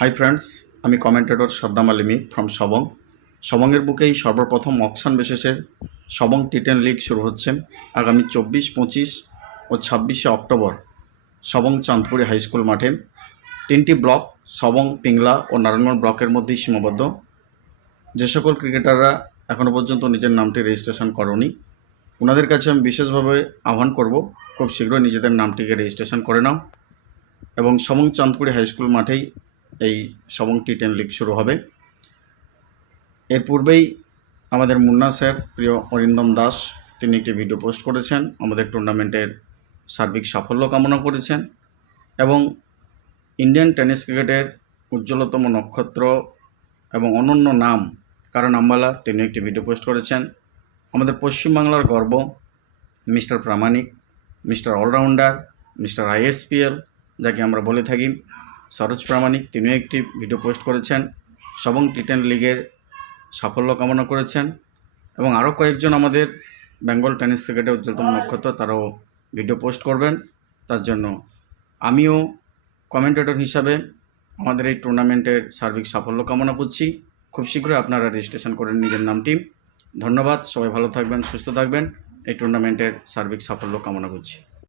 High friends, আমি commentator Saddam Alimi from Sabang. সবংয়ের বুকেই সর্বপ্রথম অকশন বেসিসের সবং টি10 লিগ শুরু হচ্ছে আগামী 24, 25 ও 26শে October Sabang Chandpuri high school মাঠে। 3টি ব্লক সবং, পিংলা ও নারায়ণগঞ্জ ব্লকের মধ্যেই সীমাবদ্ধ। যে সকল ক্রিকেটাররা এখনও পর্যন্ত নিজের নামটি রেজিস্ট্রেশন করনি, ওনাদের কাছে আমি বিশেষভাবে আহ্বান করব, খুব শীঘ্রই নিজেদের নামটিকে রেজিস্ট্রেশন করে নাও এবং সবং চাঁদপুরি হাই স্কুল মাঠেই এই সবং টি10 লিগ শুরু হবে। এর পূর্বেই আমাদের মুন্না স্যার, প্রিয় অরিন্দম দাস, তিনি একটি ভিডিও পোস্ট করেছেন, আমাদের টুর্নামেন্টের সার্বিক সাফল্য কামনা করেছেন এবং ইন্ডিয়ান টেনিস ক্রিকেটের উজ্জ্বলতম নক্ষত্র এবং অনন্য নাম কারণ আম্বালা, তিনি একটি ভিডিও পোস্ট করেছেন। আমাদের পশ্চিমবাংলার গর্ব মিস্টার প্রামাণিক, মিস্টার অলরাউন্ডার, মিস্টার আইএসপিএল যাকে আমরা বলে থাকি, সরোজ প্রামাণিক, তিনিও একটি ভিডিও পোস্ট করেছেন, সবং টি10 লিগের সাফল্য কামনা করেছেন এবং আরও কয়েকজন আমাদের বেঙ্গল টেনিস ক্রিকেটের উজ্জ্বলতম নক্ষত্র, তারাও ভিডিও পোস্ট করবেন। তার জন্য আমিও কমেন্টেটর হিসাবে আমাদের এই টুর্নামেন্টের সার্বিক সাফল্য কামনা করছি। খুব শীঘ্রই আপনারা রেজিস্ট্রেশন করেন নিজের নামটি। ধন্যবাদ, সবাই ভালো থাকবেন, সুস্থ থাকবেন। এই টুর্নামেন্টের সার্বিক সাফল্য কামনা করছি।